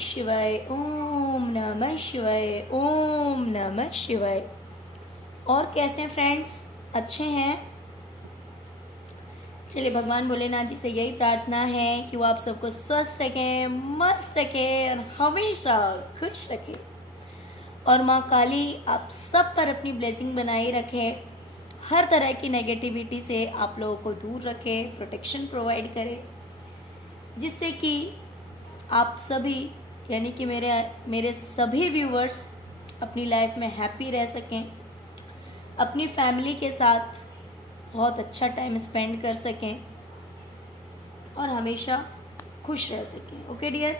शिवाय, ओम नमः शिवाय, ओम नमः शिवाय। और कैसे हैं फ्रेंड्स, अच्छे हैं? चलिए भगवान भोलेनाथ जी से यही प्रार्थना है कि वो आप सबको स्वस्थ रखें, मस्त रखें और हमेशा खुश रखें। और माँ काली आप सब पर अपनी ब्लेसिंग बनाए रखें, हर तरह की नेगेटिविटी से आप लोगों को दूर रखें, प्रोटेक्शन प्रोवाइड करें, जिससे कि आप सभी यानी कि मेरे सभी व्यूवर्स अपनी लाइफ में हैप्पी रह सकें, अपनी फैमिली के साथ बहुत अच्छा टाइम स्पेंड कर सकें और हमेशा खुश रह सकें। ओके डियर,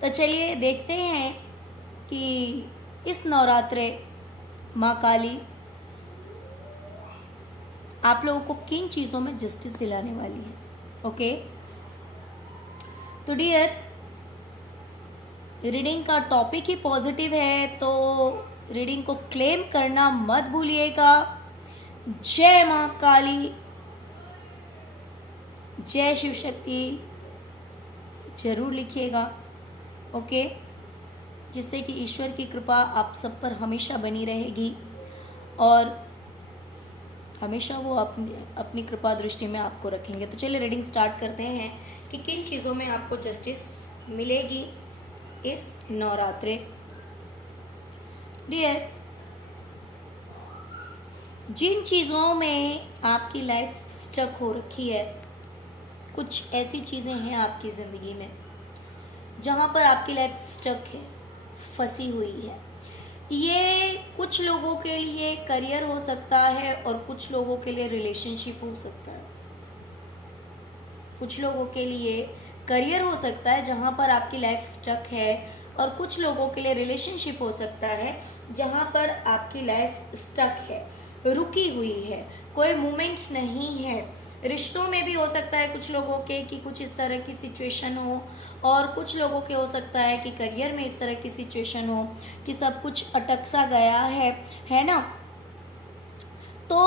तो चलिए देखते हैं कि इस नवरात्रे माँ काली आप लोगों को किन चीज़ों में जस्टिस दिलाने वाली है। ओके, तो डियर रीडिंग का टॉपिक ही पॉजिटिव है, तो रीडिंग को क्लेम करना मत भूलिएगा। जय माँ काली, जय शिव शक्ति जरूर लिखिएगा। ओके, जिससे कि ईश्वर की कृपा आप सब पर हमेशा बनी रहेगी और हमेशा वो अपनी कृपा दृष्टि में आपको रखेंगे। तो चलिए रीडिंग स्टार्ट करते हैं कि किन चीज़ों में आपको जस्टिस मिलेगी इस नवरात्रे। डियर, जिन चीज़ों में आपकी लाइफ स्टक हो रखी है, कुछ ऐसी चीज़ें हैं आपकी ज़िंदगी में जहाँ पर आपकी लाइफ स्टक है, फंसी हुई है। ये कुछ लोगों के लिए करियर हो सकता है और कुछ लोगों के लिए रिलेशनशिप हो सकता है। कुछ लोगों के लिए करियर हो सकता है जहाँ पर आपकी लाइफ स्टक है और कुछ लोगों के लिए रिलेशनशिप हो सकता है जहाँ पर आपकी लाइफ स्टक है, रुकी हुई है, कोई मूवमेंट नहीं है। रिश्तों में भी हो सकता है कुछ लोगों के कि कुछ इस तरह की सिचुएशन हो, और कुछ लोगों के हो सकता है कि करियर में इस तरह की सिचुएशन हो कि सब कुछ अटक सा गया है ना। तो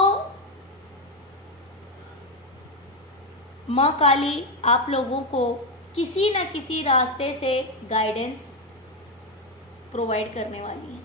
माँ काली आप लोगों को किसी न किसी रास्ते से गाइडेंस प्रोवाइड करने वाली है,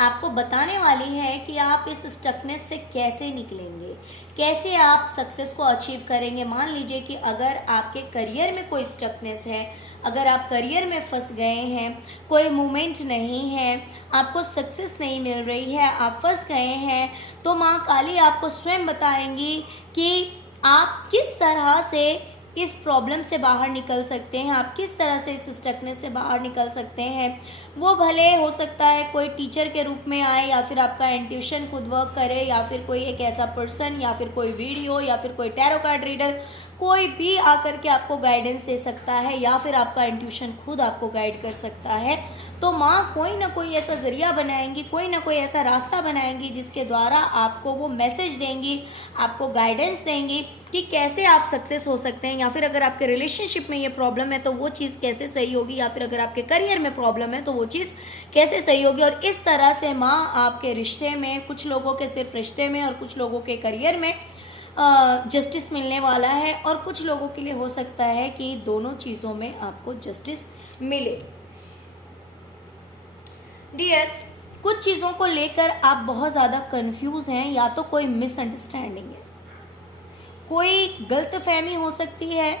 आपको बताने वाली है कि आप इस स्टकनेस से कैसे निकलेंगे, कैसे आप सक्सेस को अचीव करेंगे। मान लीजिए कि अगर आपके करियर में कोई स्टकनेस है, अगर आप करियर में फंस गए हैं, कोई मूवमेंट नहीं है, आपको सक्सेस नहीं मिल रही है, आप फंस गए हैं, तो माँ काली आपको स्वयं बताएंगी कि आप किस तरह से इस प्रॉब्लम से बाहर निकल सकते हैं, आप किस तरह से इस स्टकनेस से बाहर निकल सकते हैं। वो भले हो सकता है कोई टीचर के रूप में आए, या फिर आपका इंट्यूशन खुद वर्क करे, या फिर कोई एक ऐसा पर्सन, या फिर कोई वीडियो, या फिर कोई टैरो कार्ड रीडर, कोई भी आकर के आपको गाइडेंस दे सकता है, या फिर आपका इंट्यूशन खुद आपको गाइड कर सकता है। तो माँ कोई ना कोई ऐसा जरिया बनाएंगी, कोई ना कोई ऐसा रास्ता बनाएंगी जिसके द्वारा आपको वो मैसेज देंगी, आपको गाइडेंस देंगी कि कैसे आप सक्सेस हो सकते हैं, या फिर अगर आपके रिलेशनशिप में ये प्रॉब्लम है तो वो चीज़ कैसे सही होगी, या फिर अगर आपके करियर में प्रॉब्लम है तो वो चीज़ कैसे सही होगी। और इस तरह से माँ आपके रिश्ते में, कुछ लोगों के सिर्फ रिश्ते में और कुछ लोगों के करियर में जस्टिस मिलने वाला है, और कुछ लोगों के लिए हो सकता है कि दोनों चीज़ों में आपको जस्टिस मिले। डियर, कुछ चीज़ों को लेकर आप बहुत ज़्यादा कंफ्यूज हैं, या तो कोई मिसअंडरस्टैंडिंग है, कोई गलतफहमी हो सकती है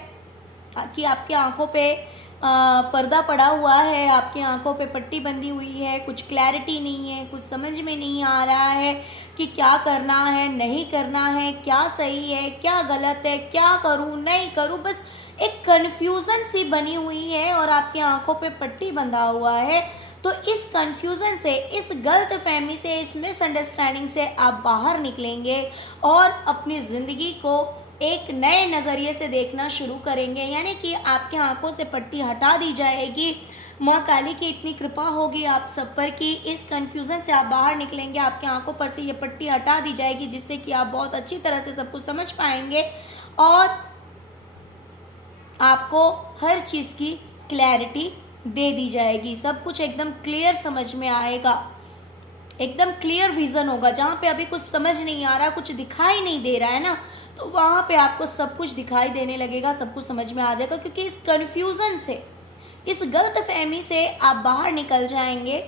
कि आपकी आंखों पे पर्दा पड़ा हुआ है, आपकी आंखों पे पट्टी बंधी हुई है, कुछ क्लैरिटी नहीं है, कुछ समझ में नहीं आ रहा है कि क्या करना है, नहीं करना है, क्या सही है, क्या गलत है, क्या करूं, नहीं करूं, बस एक कन्फ्यूजन सी बनी हुई है और आपकी आंखों पे पट्टी बंधा हुआ है। तो इस कन्फ्यूजन से, इस गलतफहमी से, इस मिसअंडरस्टैंडिंग से आप बाहर निकलेंगे और अपनी ज़िंदगी को एक नए नज़रिए से देखना शुरू करेंगे। यानी कि आपके आंखों से पट्टी हटा दी जाएगी। माँ काली की इतनी कृपा होगी आप सब पर कि इस कन्फ्यूज़न से आप बाहर निकलेंगे, आपकी आंखों पर से ये पट्टी हटा दी जाएगी, जिससे कि आप बहुत अच्छी तरह से सब कुछ समझ पाएंगे और आपको हर चीज़ की क्लैरिटी दे दी जाएगी। सब कुछ एकदम क्लियर समझ में आएगा, एकदम क्लियर विजन होगा। जहाँ पे अभी कुछ समझ नहीं आ रहा, कुछ दिखाई नहीं दे रहा है ना, तो वहाँ पे आपको सब कुछ दिखाई देने लगेगा, सब कुछ समझ में आ जाएगा। क्योंकि इस कन्फ्यूजन से, इस गलतफहमी से आप बाहर निकल जाएंगे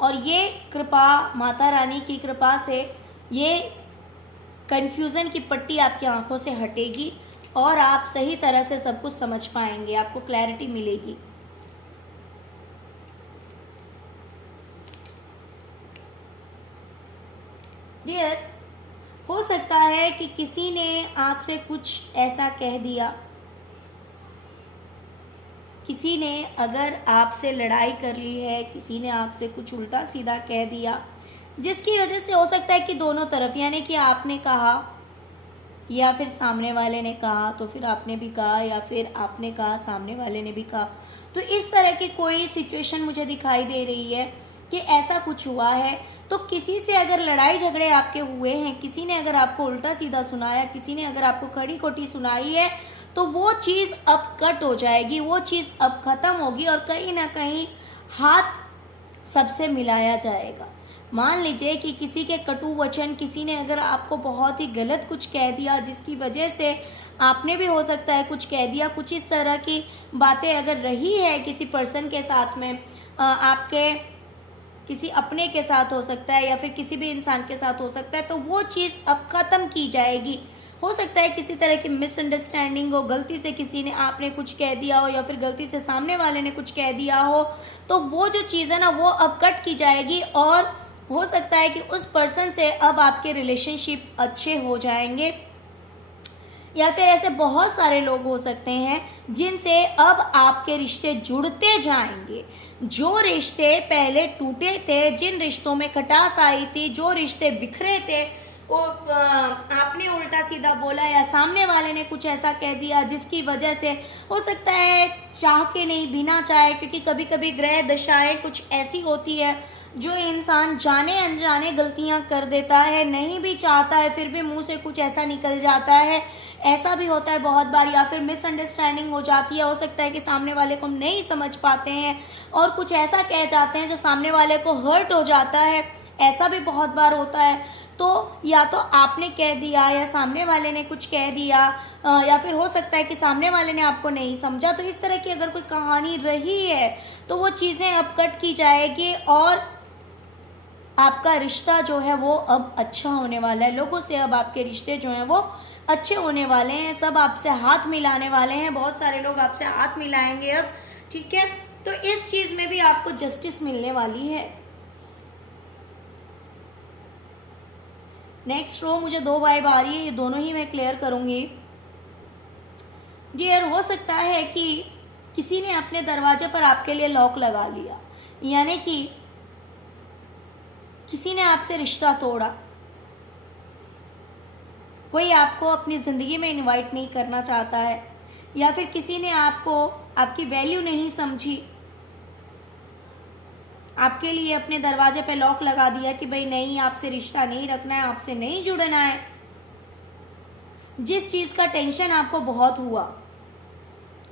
और ये कृपा, माता रानी की कृपा से ये कंफ्यूजन की पट्टी आपकी आंखों से हटेगी और आप सही तरह से सब कुछ समझ पाएंगे, आपको क्लैरिटी मिलेगी। डियर, हो सकता है कि किसी ने आपसे कुछ ऐसा कह दिया, किसी ने अगर आपसे लड़ाई कर ली है, किसी ने आपसे कुछ उल्टा सीधा कह दिया, जिसकी वजह से हो सकता है कि दोनों तरफ, यानी कि आपने कहा या फिर सामने वाले ने कहा, तो फिर आपने भी कहा, या फिर आपने कहा सामने वाले ने भी कहा, तो इस तरह की कोई सिचुएशन मुझे दिखाई दे रही है कि ऐसा कुछ हुआ है। तो किसी से अगर लड़ाई झगड़े आपके हुए हैं, किसी ने अगर आपको उल्टा सीधा सुनाया, किसी ने अगर आपको खड़ी खोटी सुनाई है, तो वो चीज़ अब कट हो जाएगी, वो चीज़ अब खत्म होगी और कहीं ना कहीं हाथ सबसे मिलाया जाएगा। मान लीजिए कि किसी के कटु वचन, किसी ने अगर आपको बहुत ही गलत कुछ कह दिया, जिसकी वजह से आपने भी हो सकता है कुछ कह दिया, कुछ इस तरह की बातें अगर रही है किसी पर्सन के साथ में, आपके किसी अपने के साथ हो सकता है या फिर किसी भी इंसान के साथ हो सकता है, तो वो चीज़ अब ख़त्म की जाएगी। हो सकता है किसी तरह की मिसअंडरस्टैंडिंग हो, गलती से किसी ने, आपने कुछ कह दिया हो या फिर गलती से सामने वाले ने कुछ कह दिया हो, तो वो जो चीज़ है ना वो अब कट की जाएगी और हो सकता है कि उस पर्सन से अब आपके रिलेशनशिप अच्छे हो जाएंगे। या फिर ऐसे बहुत सारे लोग हो सकते हैं जिनसे अब आपके रिश्ते जुड़ते जाएंगे। जो रिश्ते पहले टूटे थे, जिन रिश्तों में खटास आई थी, जो रिश्ते बिखरे थे, वो आपने उल्टा सीधा बोला या सामने वाले ने कुछ ऐसा कह दिया जिसकी वजह से हो सकता है चाह के नहीं, बिना चाहे, क्योंकि कभी कभी ग्रह दशाएं कुछ ऐसी होती है जो इंसान जाने अनजाने गलतियां कर देता है, नहीं भी चाहता है फिर भी मुंह से कुछ ऐसा निकल जाता है। ऐसा भी होता है बहुत बार, या फिर मिसअंडरस्टैंडिंग हो जाती है, हो सकता है कि सामने वाले को हम नहीं समझ पाते हैं और कुछ ऐसा कह जाते हैं जो सामने वाले को हर्ट हो जाता है, ऐसा भी बहुत बार होता है। तो या तो आपने कह दिया या सामने वाले ने कुछ कह दिया, या फिर हो सकता है कि सामने वाले ने आपको नहीं समझा। तो इस तरह की अगर कोई कहानी रही है तो वो चीज़ें अब कट की जाएगी और आपका रिश्ता जो है वो अब अच्छा होने वाला है। लोगों से अब आपके रिश्ते जो हैं वो अच्छे होने वाले हैं, सब आपसे हाथ मिलाने वाले हैं, बहुत सारे लोग आपसे हाथ मिलाएंगे अब, ठीक है। तो इस चीज़ में भी आपको जस्टिस मिलने वाली है। नेक्स्ट रो मुझे 2 वाइब आ रही है, ये दोनों ही मैं क्लियर करूंगी। डियर, हो सकता है कि किसी ने अपने दरवाजे पर आपके लिए लॉक लगा लिया, यानी कि किसी ने आपसे रिश्ता तोड़ा, कोई आपको अपनी ज़िंदगी में इनवाइट नहीं करना चाहता है, या फिर किसी ने आपको, आपकी वैल्यू नहीं समझी, आपके लिए अपने दरवाजे पे लॉक लगा दिया कि भाई नहीं, आपसे रिश्ता नहीं रखना है, आपसे नहीं जुड़ना है। जिस चीज़ का टेंशन आपको बहुत हुआ,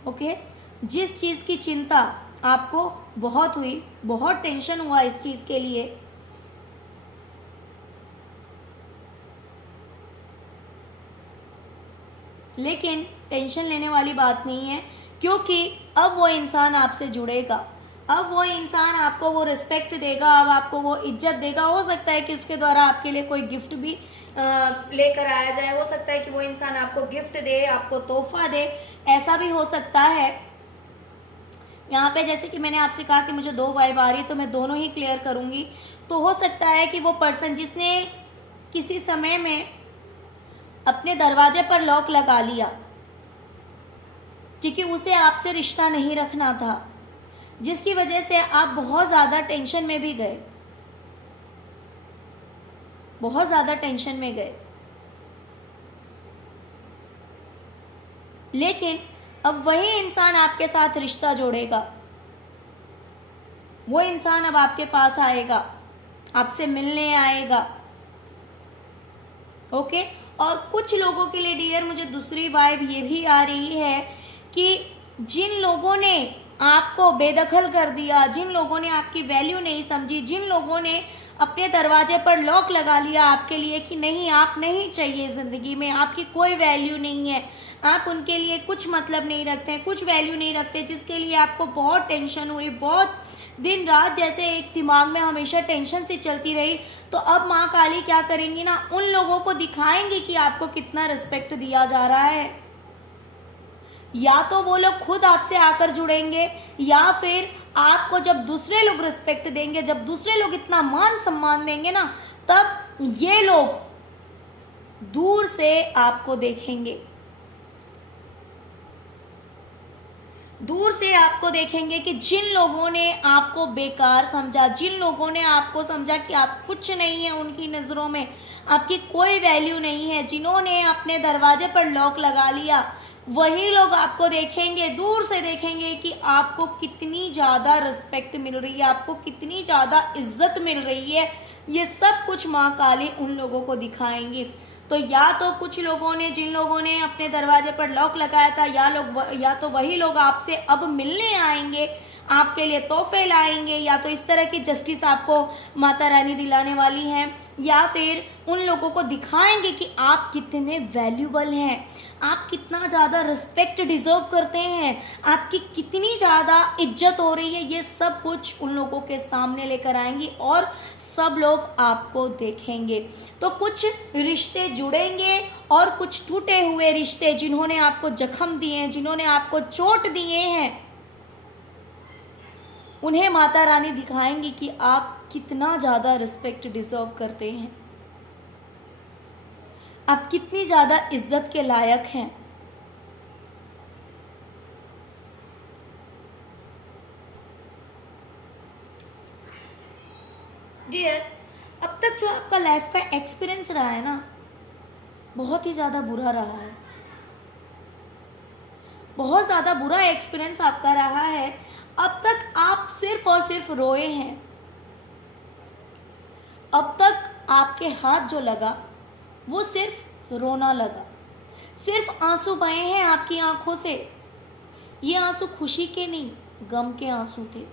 ओके, जिस चीज़ की चिंता आपको बहुत हुई, बहुत टेंशन हुआ इस चीज़ के लिए, लेकिन टेंशन लेने वाली बात नहीं है, क्योंकि अब वो इंसान आपसे जुड़ेगा, अब वो इंसान आपको वो रिस्पेक्ट देगा, अब आपको वो इज्जत देगा। हो सकता है कि उसके द्वारा आपके लिए कोई गिफ्ट भी लेकर आया जाए, हो सकता है कि वो इंसान आपको गिफ्ट दे, आपको तोहफा दे, ऐसा भी हो सकता है। यहाँ पे जैसे कि मैंने आपसे कहा कि मुझे 2 वाइब आ रही है, तो मैं दोनों ही क्लियर करूँगी। तो हो सकता है कि वो पर्सन जिसने किसी समय में अपने दरवाजे पर लॉक लगा लिया क्योंकि उसे आपसे रिश्ता नहीं रखना था, जिसकी वजह से आप बहुत ज़्यादा टेंशन में भी गए, बहुत ज़्यादा टेंशन में गए, लेकिन अब वही इंसान आपके साथ रिश्ता जोड़ेगा, वो इंसान अब आपके पास आएगा, आपसे मिलने आएगा, ओके। और कुछ लोगों के लिए डियर मुझे दूसरी वाइब ये भी आ रही है कि जिन लोगों ने आपको बेदखल कर दिया, जिन लोगों ने आपकी वैल्यू नहीं समझी, जिन लोगों ने अपने दरवाजे पर लॉक लगा लिया आपके लिए कि नहीं, आप नहीं चाहिए ज़िंदगी में, आपकी कोई वैल्यू नहीं है, आप उनके लिए कुछ मतलब नहीं रखते हैं, कुछ वैल्यू नहीं रखते, जिसके लिए आपको बहुत टेंशन हुई, बहुत दिन रात जैसे एक दिमाग में हमेशा टेंशन सी चलती रही, तो अब माँ काली क्या करेंगी ना, उन लोगों को दिखाएंगी कि आपको कितना रिस्पेक्ट दिया जा रहा है। या तो वो लोग खुद आपसे आकर जुड़ेंगे, या फिर आपको जब दूसरे लोग रिस्पेक्ट देंगे, जब दूसरे लोग इतना मान सम्मान देंगे ना, तब ये लोग दूर से आपको देखेंगे, दूर से आपको देखेंगे कि जिन लोगों ने आपको बेकार समझा, जिन लोगों ने आपको समझा कि आप कुछ नहीं है, उनकी नज़रों में आपकी कोई वैल्यू नहीं है, जिन्होंने अपने दरवाजे पर लॉक लगा लिया, वही लोग आपको देखेंगे, दूर से देखेंगे कि आपको कितनी ज़्यादा रिस्पेक्ट मिल रही है, आपको कितनी ज़्यादा इज्जत मिल रही है। ये सब कुछ माँ काली उन लोगों को दिखाएंगी। तो या तो कुछ लोगों ने, जिन लोगों ने अपने दरवाजे पर लॉक लगाया था, या तो वही लोग आपसे अब मिलने आएंगे, आपके लिए तोहफे लाएंगे, या तो इस तरह की जस्टिस आपको माता रानी दिलाने वाली हैं, या फिर उन लोगों को दिखाएंगे कि आप कितने वैल्यूबल हैं, आप कितना ज़्यादा रिस्पेक्ट डिजर्व करते हैं, आपकी कितनी ज़्यादा इज्जत हो रही है। ये सब कुछ उन लोगों के सामने लेकर आएंगी और सब लोग आपको देखेंगे। तो कुछ रिश्ते जुड़ेंगे और कुछ टूटे हुए रिश्ते, जिन्होंने आपको जख्म दिए हैं, जिन्होंने आपको चोट दिए हैं, उन्हें माता रानी दिखाएंगी कि आप कितना ज़्यादा रिस्पेक्ट डिजर्व करते हैं, आप कितनी ज़्यादा इज्जत के लायक हैं। डियर, अब तक जो आपका लाइफ का एक्सपीरियंस रहा है ना, बहुत ही ज़्यादा बुरा रहा है, बहुत ज़्यादा बुरा एक्सपीरियंस आपका रहा है। अब तक आप सिर्फ और सिर्फ रोए हैं, अब तक आपके हाथ जो लगा वो सिर्फ रोना लगा, सिर्फ आंसू बहे हैं आपकी आंखों से। ये आंसू खुशी के नहीं, गम के आंसू थे।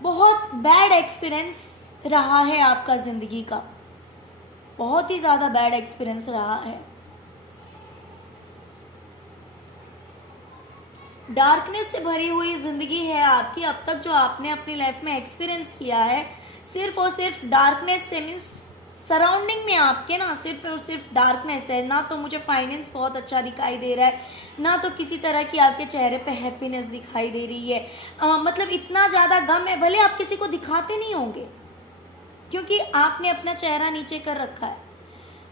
बहुत बैड एक्सपीरियंस रहा है आपका जिंदगी का, बहुत ही ज़्यादा बैड एक्सपीरियंस रहा है। डार्कनेस से भरी हुई जिंदगी है आपकी। अब तक जो आपने अपनी लाइफ में एक्सपीरियंस किया है, सिर्फ और सिर्फ डार्कनेस से, मीन्स सराउंडिंग में आपके ना सिर्फ और सिर्फ डार्कनेस है। ना तो मुझे फाइनेंस बहुत अच्छा दिखाई दे रहा है, ना तो किसी तरह की आपके चेहरे पे हैप्पीनेस दिखाई दे रही है। मतलब इतना ज़्यादा गम है, भले आप किसी को दिखाते नहीं होंगे क्योंकि आपने अपना चेहरा नीचे कर रखा है।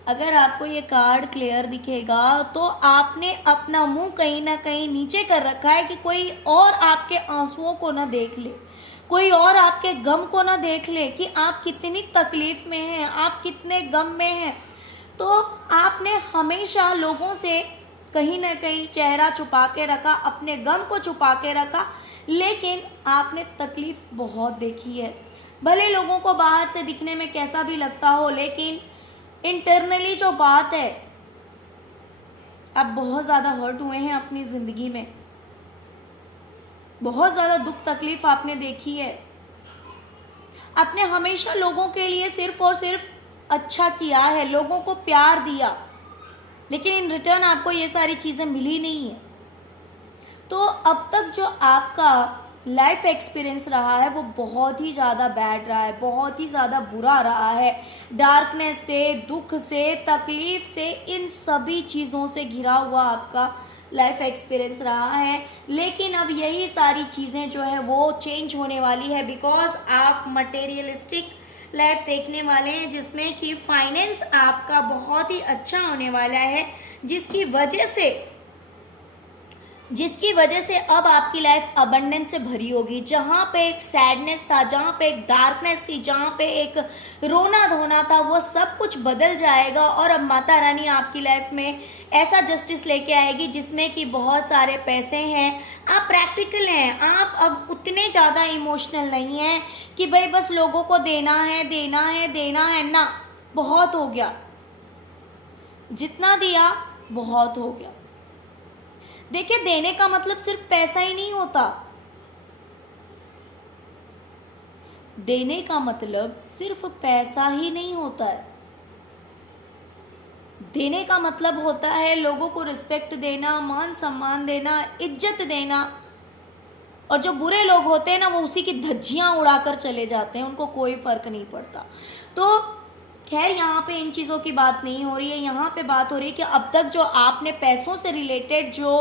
अगर आपको ये कार्ड क्लियर दिखेगा तो आपने अपना मुंह कहीं ना कहीं नीचे कर रखा है कि कोई और आपके आंसुओं को ना देख ले, कोई और आपके गम को ना देख ले कि आप कितनी तकलीफ में हैं, आप कितने गम में हैं। तो आपने हमेशा लोगों से कहीं ना कहीं चेहरा छुपा के रखा, अपने गम को छुपा के रखा, लेकिन आपने तकलीफ बहुत देखी है। भले लोगों को बाहर से दिखने में कैसा भी लगता हो, लेकिन इंटरनली जो बात है, आप बहुत ज़्यादा हर्ट हुए हैं अपनी ज़िंदगी में, बहुत ज़्यादा दुख तकलीफ आपने देखी है। आपने हमेशा लोगों के लिए सिर्फ और सिर्फ अच्छा किया है, लोगों को प्यार दिया, लेकिन इन रिटर्न आपको ये सारी चीज़ें मिली नहीं है। तो अब तक जो आपका लाइफ एक्सपीरियंस रहा है वो बहुत ही ज़्यादा बैड रहा है, बहुत ही ज़्यादा बुरा रहा है। डार्कनेस से, दुख से, तकलीफ से, इन सभी चीज़ों से घिरा हुआ आपका लाइफ एक्सपीरियंस रहा है। लेकिन अब यही सारी चीज़ें जो है वो चेंज होने वाली है, बिकॉज आप मटेरियलिस्टिक लाइफ देखने वाले हैं, जिसमें कि फाइनेंस आपका बहुत ही अच्छा होने वाला है, जिसकी वजह से अब आपकी लाइफ अबंडेंस से भरी होगी। जहाँ पे एक सैडनेस था, जहाँ पे एक डार्कनेस थी, जहाँ पे एक रोना धोना था, वो सब कुछ बदल जाएगा। और अब माता रानी आपकी लाइफ में ऐसा जस्टिस लेके आएगी जिसमें कि बहुत सारे पैसे हैं, आप प्रैक्टिकल हैं, आप अब उतने ज़्यादा इमोशनल नहीं हैं कि भाई बस लोगों को देना है देना है देना है ना, बहुत हो गया, जितना दिया बहुत हो गया। देखिए, देने का मतलब सिर्फ पैसा ही नहीं होता, देने का मतलब सिर्फ पैसा ही नहीं होता है। देने का मतलब होता है लोगों को रिस्पेक्ट देना, मान सम्मान देना, इज्जत देना। और जो बुरे लोग होते हैं ना, वो उसी की धज्जियां उड़ाकर चले जाते हैं, उनको कोई फर्क नहीं पड़ता। तो खैर यहाँ पे इन चीज़ों की बात नहीं हो रही है, यहाँ पे बात हो रही है कि अब तक जो आपने पैसों से रिलेटेड जो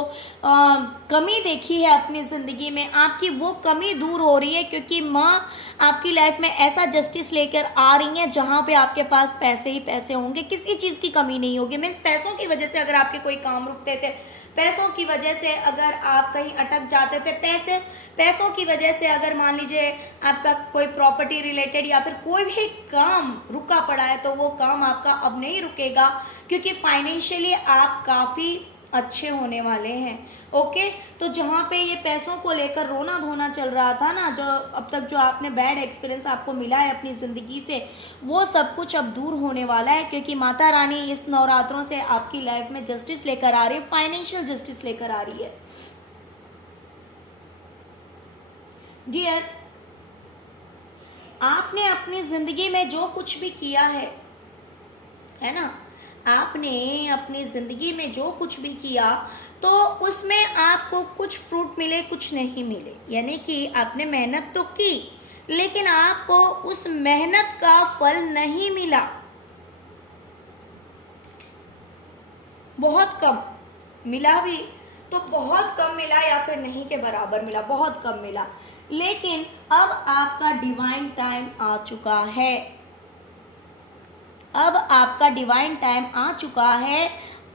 कमी देखी है अपनी ज़िंदगी में, आपकी वो कमी दूर हो रही है, क्योंकि माँ आपकी लाइफ में ऐसा जस्टिस लेकर आ रही हैं जहाँ पे आपके पास पैसे ही पैसे होंगे, किसी चीज़ की कमी नहीं होगी। मीन्स पैसों की वजह से अगर आपके कोई काम रुकते थे, पैसों की वजह से अगर आप कहीं अटक जाते थे, पैसों की वजह से अगर मान लीजिए आपका कोई प्रॉपर्टी रिलेटेड या फिर कोई भी काम रुका पड़ा है, तो वो काम आपका अब नहीं रुकेगा, क्योंकि फाइनेंशियली आप काफ़ी अच्छे होने वाले हैं। ओके, तो जहाँ पे ये पैसों को लेकर रोना धोना चल रहा था ना, जो अब तक जो आपने बैड एक्सपीरियंस आपको मिला है अपनी ज़िंदगी से, वो सब कुछ अब दूर होने वाला है, क्योंकि माता रानी इस नवरात्रों से आपकी लाइफ में जस्टिस लेकर आ रही है, फाइनेंशियल जस्टिस लेकर आ रही है। डियर, आपने अपनी ज़िंदगी में जो कुछ भी किया है ना, आपने अपनी ज़िंदगी में जो कुछ भी किया, तो उसमें आपको कुछ फ्रूट मिले, कुछ नहीं मिले। यानी कि आपने मेहनत तो की, लेकिन आपको उस मेहनत का फल नहीं मिला, बहुत कम मिला भी तो बहुत कम मिला, या फिर नहीं के बराबर मिला, बहुत कम मिला। लेकिन अब आपका डिवाइन टाइम आ चुका है, अब आपका डिवाइन टाइम आ चुका है।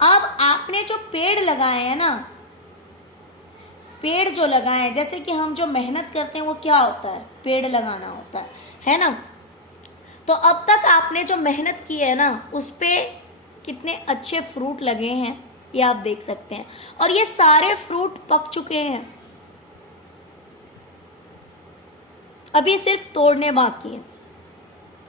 अब आपने जो पेड़ लगाए हैं ना, पेड़ जो लगाए हैं, जैसे कि हम जो मेहनत करते हैं वो क्या होता है, पेड़ लगाना होता है ना। तो अब तक आपने जो मेहनत की है ना, उस पे कितने अच्छे फ्रूट लगे हैं ये आप देख सकते हैं, और ये सारे फ्रूट पक चुके हैं, अभी सिर्फ तोड़ने बाकी हैं,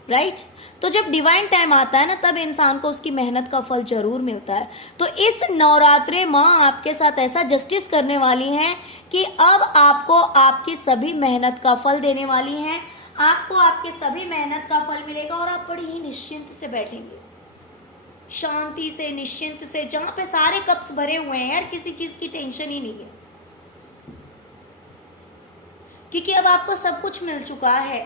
राइट। तो जब डिवाइन टाइम आता है ना, तब इंसान को उसकी मेहनत का फल जरूर मिलता है। तो इस नवरात्रे माँ आपके साथ ऐसा जस्टिस करने वाली हैं कि अब आपको आपकी सभी मेहनत का फल देने वाली हैं, आपको आपके सभी मेहनत का फल मिलेगा, और आप बड़ी ही निश्चिंत से बैठेंगे, शांति से, निश्चिंत से, जहां पे सारे कप्स भरे हुए हैं यार, किसी चीज की टेंशन ही नहीं है, क्योंकि अब आपको सब कुछ मिल चुका है।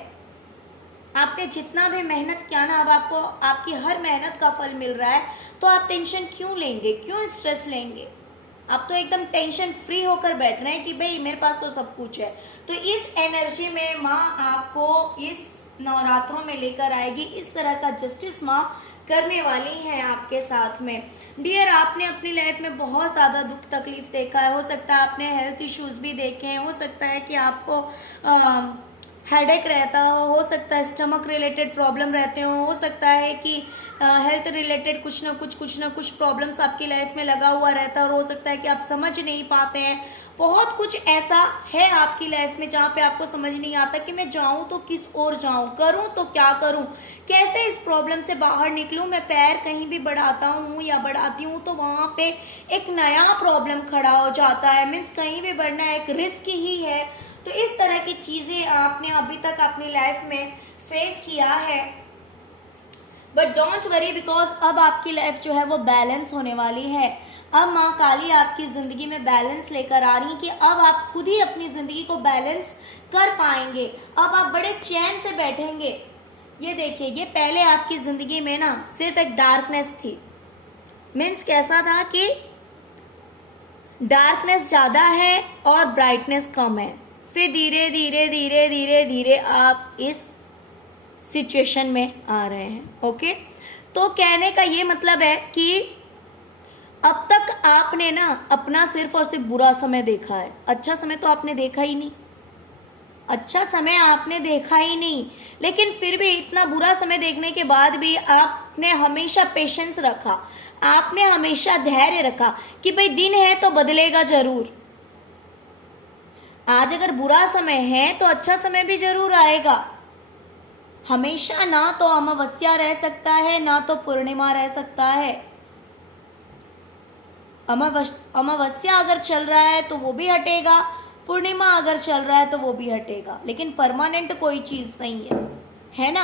आपने जितना भी मेहनत किया ना, अब आपको आपकी हर मेहनत का फल मिल रहा है, तो आप टेंशन क्यों लेंगे, क्यों स्ट्रेस लेंगे? आप तो एकदम टेंशन फ्री होकर बैठ रहे हैं कि भाई मेरे पास तो सब कुछ है। तो इस एनर्जी में माँ आपको इस नवरात्रों में लेकर आएगी, इस तरह का जस्टिस माँ करने वाली है आपके साथ में। डियर, आपने अपनी लाइफ में बहुत ज़्यादा दुख तकलीफ देखा है, हो सकता है आपने हेल्थ इश्यूज भी देखे हैं, हो सकता है कि आपको हेडेक रहता हो सकता है स्टमक रिलेटेड प्रॉब्लम रहते हो सकता है कि हेल्थ रिलेटेड कुछ ना कुछ प्रॉब्लम्स आपकी लाइफ में लगा हुआ रहता है, और हो सकता है कि आप समझ नहीं पाते हैं। बहुत कुछ ऐसा है आपकी लाइफ में जहाँ पे आपको समझ नहीं आता कि मैं जाऊँ तो किस ओर जाऊँ, करूँ तो क्या करूँ, कैसे इस प्रॉब्लम से बाहर निकलूँ। मैं पैर कहीं भी बढ़ाता हूँ या बढ़ाती हूँ तो वहाँ पे एक नया प्रॉब्लम खड़ा हो जाता है। मीन्स कहीं भी बढ़ना एक रिस्क ही है। तो इस तरह की चीज़ें आपने अभी तक अपनी लाइफ में फेस किया है, बट डोंट वरी, बिकॉज अब आपकी लाइफ जो है वो बैलेंस होने वाली है। अब माँ काली आपकी ज़िंदगी में बैलेंस लेकर आ रही है कि अब आप खुद ही अपनी ज़िंदगी को बैलेंस कर पाएंगे। अब आप बड़े चैन से बैठेंगे। ये देखिए, ये पहले आपकी ज़िंदगी में ना सिर्फ एक डार्कनेस थी। मीन्स कैसा था कि डार्कनेस ज़्यादा है और ब्राइटनेस कम है। फिर धीरे धीरे धीरे धीरे धीरे आप इस सिचुएशन में आ रहे हैं। ओके, तो कहने का ये मतलब है कि अब तक आपने ना अपना सिर्फ और सिर्फ बुरा समय देखा है, अच्छा समय तो आपने देखा ही नहीं, अच्छा समय आपने देखा ही नहीं। लेकिन फिर भी इतना बुरा समय देखने के बाद भी आपने हमेशा पेशेंस रखा, आपने हमेशा धैर्य रखा कि भाई दिन है तो बदलेगा जरूर। आज अगर बुरा समय है तो अच्छा समय भी जरूर आएगा। हमेशा ना तो अमावस्या रह सकता है ना तो पूर्णिमा रह सकता है। अमावस्या अगर चल रहा है तो वो भी हटेगा, पूर्णिमा अगर चल रहा है तो वो भी हटेगा, लेकिन परमानेंट कोई चीज नहीं है। है ना।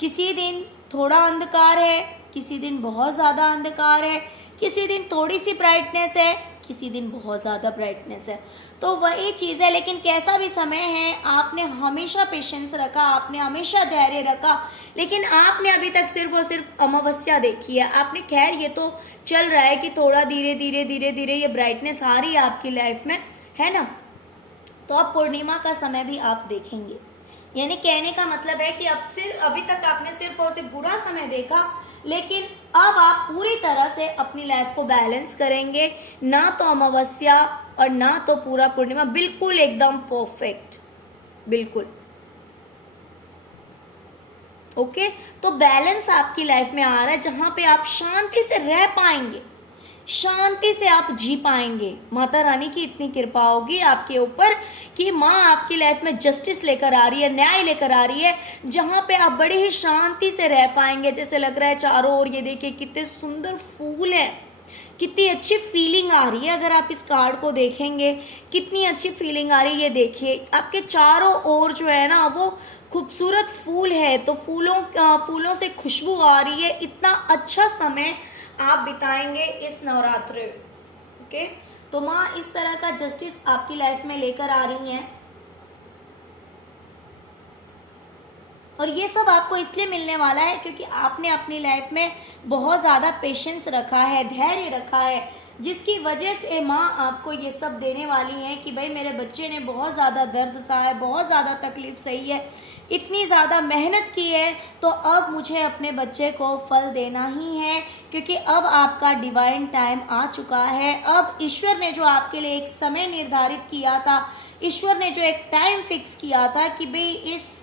किसी दिन थोड़ा अंधकार है, किसी दिन बहुत ज़्यादा अंधकार है, किसी दिन थोड़ी सी ब्राइटनेस है, किसी दिन बहुत ज़्यादा ब्राइटनेस है। तो वही चीज़ है, लेकिन कैसा भी समय है आपने हमेशा पेशेंस रखा, आपने हमेशा धैर्य रखा। लेकिन आपने अभी तक सिर्फ और सिर्फ अमावस्या देखी है। आपने, खैर ये तो चल रहा है कि थोड़ा धीरे धीरे धीरे धीरे ये ब्राइटनेस आ रही है आपकी लाइफ में, है ना। तो अब पूर्णिमा का समय भी आप देखेंगे। यानी कहने का मतलब है कि अभी तक आपने सिर्फ और सिर्फ बुरा समय देखा, लेकिन अब आप पूरी तरह से अपनी लाइफ को बैलेंस करेंगे। ना तो अमावस्या और ना तो पूरा पूर्णिमा, बिल्कुल एकदम परफेक्ट, बिल्कुल ओके। तो बैलेंस आपकी लाइफ में आ रहा है, जहां पे आप शांति से रह पाएंगे, शांति से आप जी पाएंगे। माता रानी की इतनी कृपा होगी आपके ऊपर कि माँ आपकी लाइफ में जस्टिस लेकर आ रही है, न्याय लेकर आ रही है, जहाँ पे आप बड़े ही शांति से रह पाएंगे। जैसे लग रहा है चारों ओर, ये देखिए कितने सुंदर फूल हैं, कितनी अच्छी फीलिंग आ रही है। अगर आप इस कार्ड को देखेंगे कितनी अच्छी फीलिंग आ रही है, ये देखिए आपके चारों ओर जो है ना वो खूबसूरत फूल है, तो फूलों से खुशबू आ रही है। इतना अच्छा समय आप बिताएंगे इस नवरात्र, ओके। तो माँ इस तरह का जस्टिस आपकी लाइफ में लेकर आ रही हैं, और ये सब आपको इसलिए मिलने वाला है क्योंकि आपने अपनी लाइफ में बहुत ज़्यादा पेशेंस रखा है, धैर्य रखा है, जिसकी वजह से माँ आपको ये सब देने वाली हैं कि भाई मेरे बच्चे ने बहुत ज़्यादा दर्द सहा है, बहुत ज़्यादा तकलीफ सही है, इतनी ज़्यादा मेहनत की है, तो अब मुझे अपने बच्चे को फल देना ही है, क्योंकि अब आपका डिवाइन टाइम आ चुका है। अब ईश्वर ने जो आपके लिए एक समय निर्धारित किया था, ईश्वर ने जो एक टाइम फिक्स किया था कि भाई इस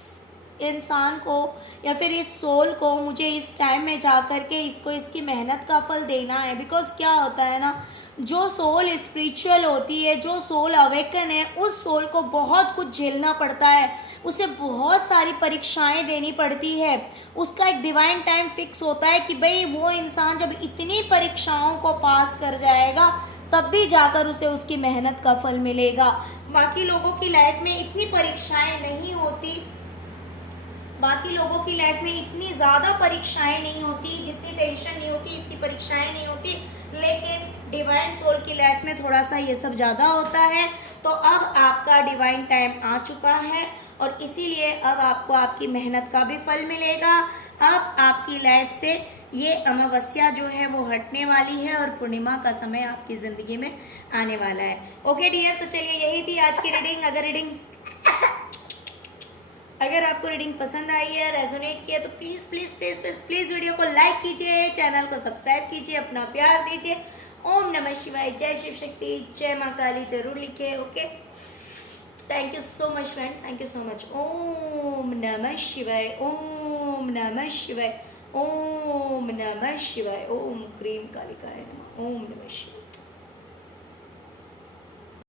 इंसान को या फिर इस सोल को मुझे इस टाइम में जा कर के इसको इसकी मेहनत का फल देना है। बिकॉज क्या होता है ना, जो सोल स्पिरिचुअल होती है, जो सोल अवेकन है, उस सोल को बहुत कुछ झेलना पड़ता है, उसे बहुत सारी परीक्षाएं देनी पड़ती है। उसका एक डिवाइन टाइम फिक्स होता है कि भाई वो इंसान जब इतनी परीक्षाओं को पास कर जाएगा तब भी जाकर उसे उसकी मेहनत का फल मिलेगा। बाकी लोगों की लाइफ में इतनी परीक्षाएं नहीं होती, बाकी लोगों की लाइफ में इतनी ज़्यादा परीक्षाएं नहीं होती, जितनी टेंशन नहीं होती, इतनी परीक्षाएं नहीं होती, लेकिन डिवाइन सोल की लाइफ में थोड़ा सा ये सब ज़्यादा होता है। तो अब आपका डिवाइन टाइम आ चुका है और इसीलिए अब आपको आपकी मेहनत का भी फल मिलेगा। अब आपकी लाइफ से ये अमावस्या जो है वो हटने वाली है और पूर्णिमा का समय आपकी ज़िंदगी में आने वाला है। ओके डियर, तो चलिए यही थी आज की रीडिंग। अगर आपको रीडिंग पसंद आई है, रेजोनेट किया, तो please please please please please video को लाइक कीजिए, चैनल को सब्सक्राइब कीजिए, अपना प्यार दीजिए। ओम नमः शिवाय, जय शिव शक्ति, जय माँ काली जरूर लिखे, okay. Thank you so much friends, thank you so much. ओम नमः शिवाय, ओम नमः शिवाय, ओम नमः शिवाय, ओम क्रीम कालिकाय नमः, ओम नमः शिवाय।